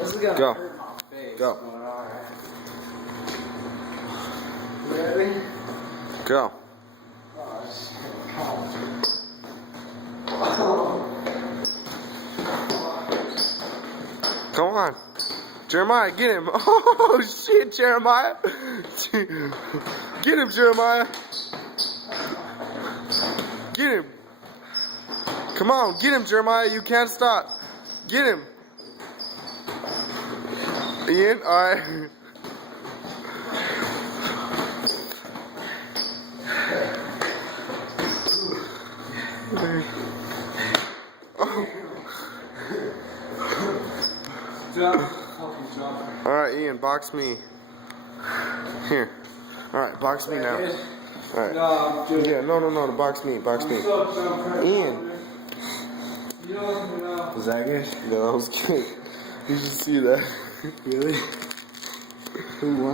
This is gonna Go. hurt my face. Go. But alright. Ready? Go. Oh, shit. Come Come on. Jeremiah, get him. Oh, shit, Jeremiah. Get him, Jeremiah. Get him. Come on, get him, Jeremiah. You can't stop. Get him. Ian, alright. Alright, Ian, box me. Here. Alright, box me now. Alright. No, dude. Yeah, no, box me, box me. Ian. Was that good? No, that was good. You should see that. Really? Who won?